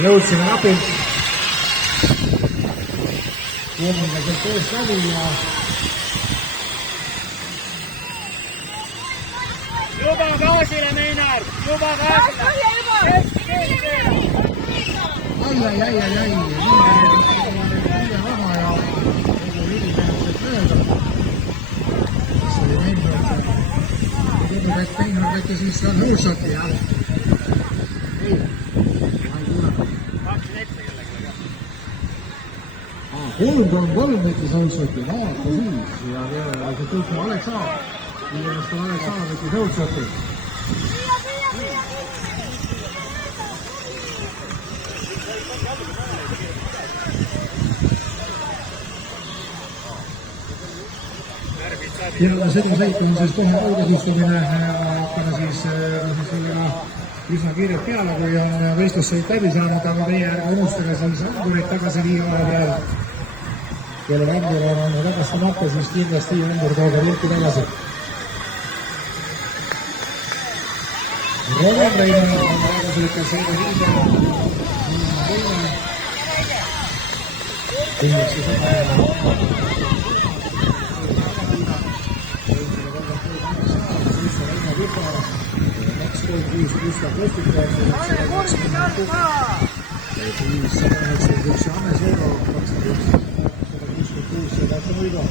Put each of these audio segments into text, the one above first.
jõudsime napilt kuuminga sealt eest läbi ja juba gaasile, Meinar! Juba gaasile! ai, vaba ja kogu ligi tähendab mööda. See oli Meinhard. Tundub, et Meinhard äkki siis on hõõrsati, jah? Ei, ma ei kuule. 2 meetri kellega, jah. 3 meetris hõõrsati, vaata siis. Ja see tõusma Aleksaar. Inimest on Aleksaar võttis hõõrsati. Ja seda sõit on siis kohe algasistumine hakkame siis üsna kiirelt peale, kui on võistlussõit läbi saanud, aga meie ärge unustage siis andurit tagasi viia vahe peal. Kelle andur on tagastamata, siis kindlasti andur tooga vilti tagasi. Roman Reino on tagasilükkas Reino Hiiga. Kindlasti seda viis Gustav Kostikov, 120 ja siis 191 Hannes Eero, 166 ja Tartu Muido.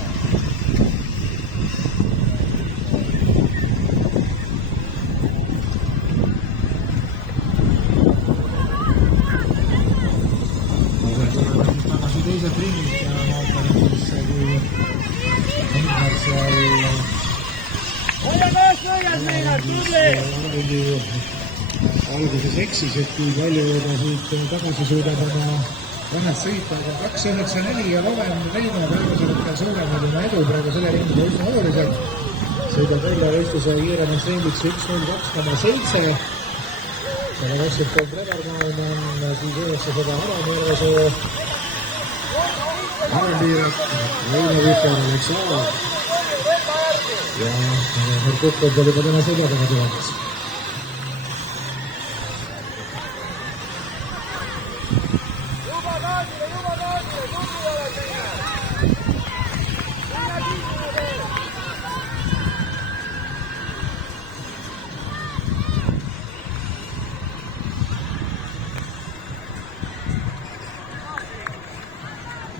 Tagasi teiselt ringilt ja vaatame siis, kui Meinhard seal alguses eksis, et kui palju ta siit tagasi suudab oma vannast sõita, aga 2.94 ja Roman Reino praegusel hetkel suuremad oma edu praegu selle ringiga üsna oluliselt. Sõidab välja võistluse kiiremaks ringiks 1.02,7. 120 Rebermaun on siis 900 Aramjärvesoo. Arampiirak, Reino Viper, Aleksaar. Ja Markukov oli juba tema sõdadega tulemas.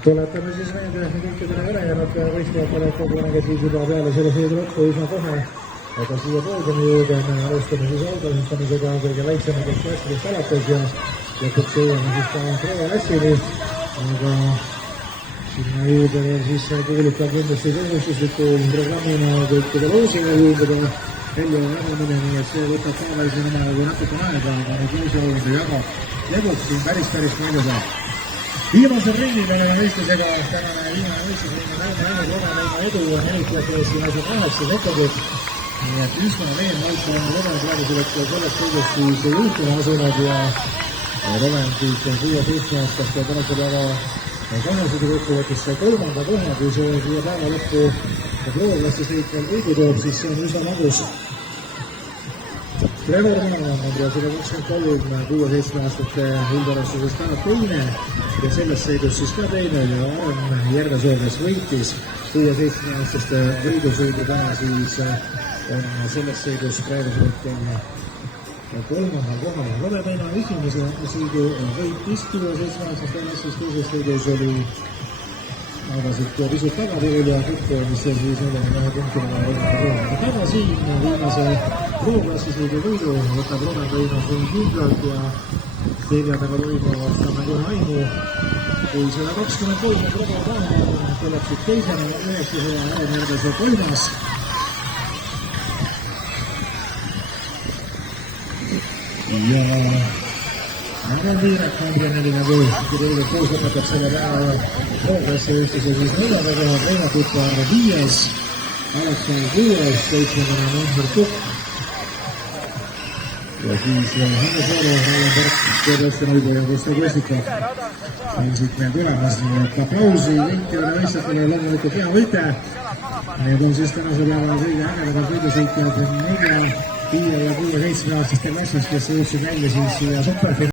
Tuletame siis meelde kõikidele ülejäänud võistlejatele, et kogunege siis juba peale selle sõidu lõppu üsna kohe, aga siia poodiumi juurde alustame siis algasustamisega kõige väiksematest klassidest alates ja lõpuks jõuame siis ka Pro-Lassini, aga sinna juurde veel siis kuulub ka kindlasti kohustusliku programmina kõikide looside juurde välja jagumine, nii et see võtab tavaliselt omajagu natukene aega, aga need loosiauhinde jagub siin päris palju saab. Viimasel ringil oleme võistlusega tänane viimane võistlusringi näinud Roman edu on eritlases ja asub 8 sekundit. Nii et üsna veel näita on Roman praegusel hetkel sellest sõidust siis juhtuma asunud ja Roman siis 6-7 aastast ja tänase päeva kahesõidu kokkuvõttes sai 3. koha, kui see siia päeva lõppu Pro-klassi sõit veel võidu toob, siis see on üsna magus. Trevor Mann on 123 6-7 aastate üldorastusest täna teine ja selles sõidus siis ka teine ja Aron Järvesoo, kes võitis 6-7 aastaste võidusõidu täna, siis on selles sõidus praegusel hetkel 3. kohal. Robemeina esimese sõidu võitis 6-7 aastaste klassis, teises sõidus oli aga siit pisut tagaturul ja kokku, mis see siis 41 punktile aga täna siin viimase Pro-klassi sõidu võidu võtab Roman Reino siin kindlalt ja seljaga toimuvad saame kohe aimu, kui 123 Robert Raamann tuleb siit teisena 900 Aramjärvesoo 3. ja Arampiirak on neline kui tegelikult koos lõpetab selle päeva Pro-klassi võistluse siis 4. kohal, Reino Kuppar 5. Aleksaar 6. 7. Meinhard Kukk. Ja siis Hannes Eero, Allan Park, Tõdõste Nõugu ja Gustav Kostikov on siit meil tulemas, nii et aplausi kõikidele võistlejatele loomulikult hea võite. Need on siis tänasel päeval kõige ägedamad võidusõitjad 4, 5 ja 6-7 aastaste klassis, kes jõudsid välja siis siia superfinaali.